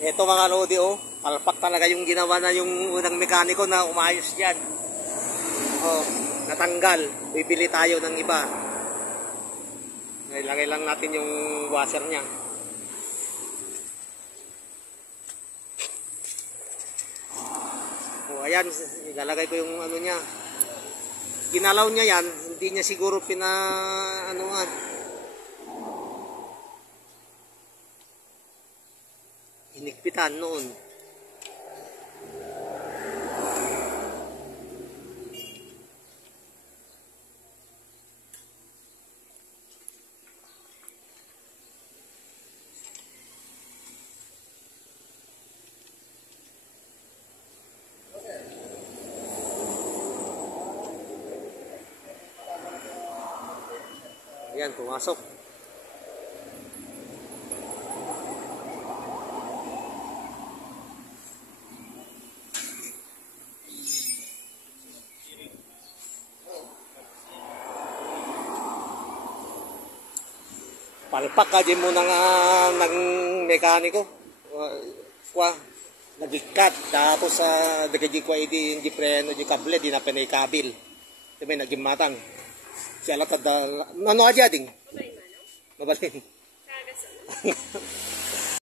Ito mga lodi, oh, palpak talaga yung ginawa na yung unang mekaniko na umayos dyan. Oh, natanggal. Bibili tayo ng iba. Ilagay lang natin yung washer niya. Oh, ayan, ilalagay ko yung ano niya. Ginalaw niya yan, hindi niya siguro hinigpitan noon. Ayan, pumasok. Palpak ka din muna ng mekaniko. Nagikat. Tapos dagagi ko hindi preno, di kable, di na pinay-kabil. Ito may nagimatan. Siya latad, ano aja ding? Mabalin. Kagas.